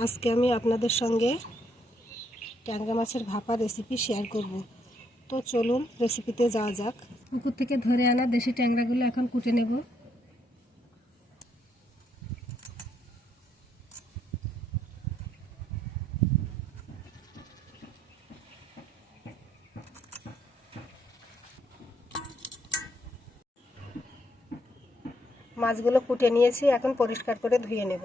আজকে আমি আপনাদের সঙ্গে ট্যাংরা মাছের ভাপা রেসিপি শেয়ার করব। তো চলুন রেসিপিতে যাওয়া যাক। পুকুর থেকে ধরে আনা দেশি ট্যাংরাগুলো এখন কুটে নেব। মাছগুলো কুটে নিয়েছি, এখন পরিষ্কার করে ধুয়ে নেব।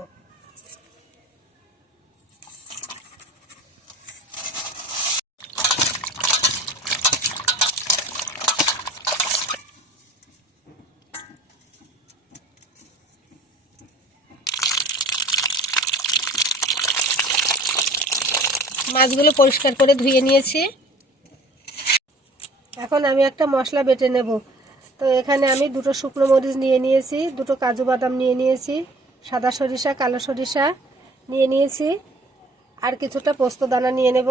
মাছগুলো পরিষ্কার করে ধুয়ে নিয়েছি। এখন আমি একটা মশলা বেটে নেব। তো এখানে আমি দুটো শুকনো মরিচ নিয়ে নিয়েছি, দুটো কাজু বাদাম নিয়ে নিয়েছি, সাদা সরিষা, কালো সরিষা নিয়ে নিয়েছি, আর কিছুটা পোস্ত দানা নিয়ে নেব।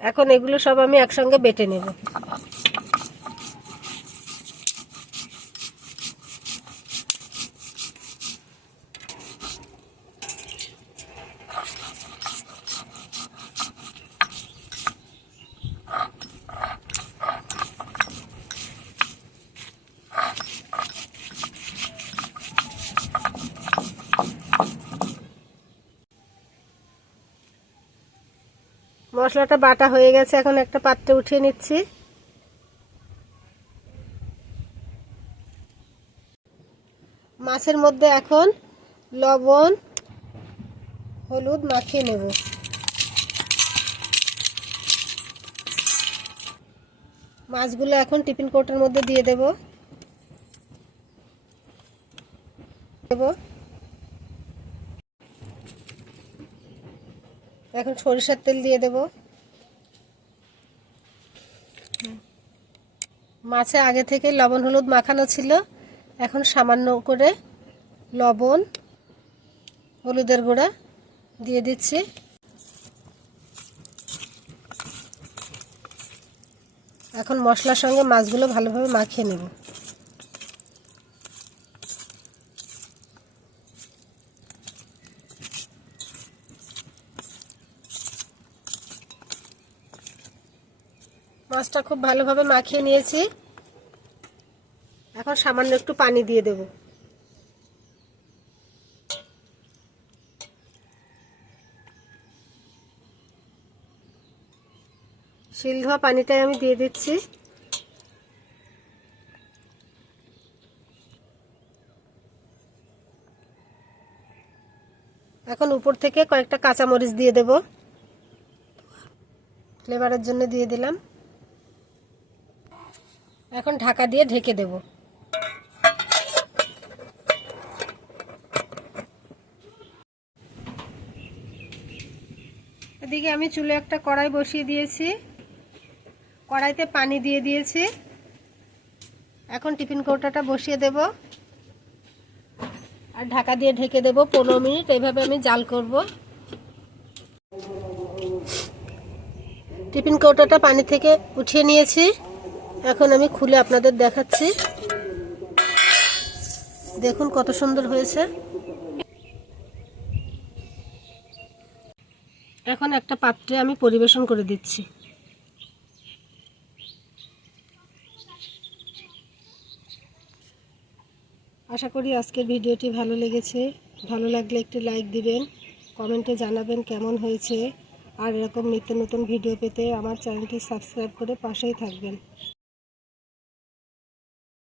এখন এগুলো সব আমি একসঙ্গে বেটে নেব। মশলাটা বাটা হয়ে গেছে, এখন একটা পাত্রে উঠিয়ে নিচ্ছি। মাছের মধ্যে এখন লবণ হলুদ মাখিয়ে নেব। মাছগুলো এখন টিফিন কৌটোর মধ্যে দিয়ে দেব। এখন সরিষার তেল দিয়ে দেব। মাছে আগে থেকে লবণ হলুদ মাখানো ছিল, এখন সামান্য করে লবণ হলুদের গুঁড়া দিয়ে দিচ্ছি। এখন মশলার সঙ্গে মাছগুলো ভালোভাবে মাখিয়ে নেব। মাছটা খুব ভালোভাবে মাখিয়ে নিয়েছি, এখন সামান্য একটু পানি দিয়ে দেব। শিল ধোয়া পানিটাই আমি দিয়ে দিচ্ছি। এখন উপর থেকে কয়েকটা কাঁচামরিচ দিয়ে দেব, ফ্লেভারের জন্য দিয়ে দিলাম। এখন ঢাকা দিয়ে ঢেকে দেব। এদিকে আমি চুলে একটা কড়াই বসিয়ে দিয়েছি, কড়াইতে পানি দিয়ে দিয়েছি। এখন টিফিন কৌটাটা বসিয়ে দেব আর ঢাকা দিয়ে ঢেকে দেব 15 মিনিট। এইভাবে আমি জাল করব। টিফিন কৌটাটা পানি থেকে উঠিয়ে নিয়েছি, এখন আমি খুলে আপনাদের দেখাচ্ছি। দেখুন কত সুন্দর হয়েছে। এখন একটা পাত্রে আমি পরিবেশন করে দিচ্ছি। আশা করি আজকের ভিডিওটি ভালো লেগেছে। ভালো লাগলে একটি লাইক দিবেন, কমেন্টে জানাবেন কেমন হয়েছে। আর এরকম নিত্য নতুন ভিডিও পেতে আমার চ্যানেলটি সাবস্ক্রাইব করে পাশেই থাকবেন।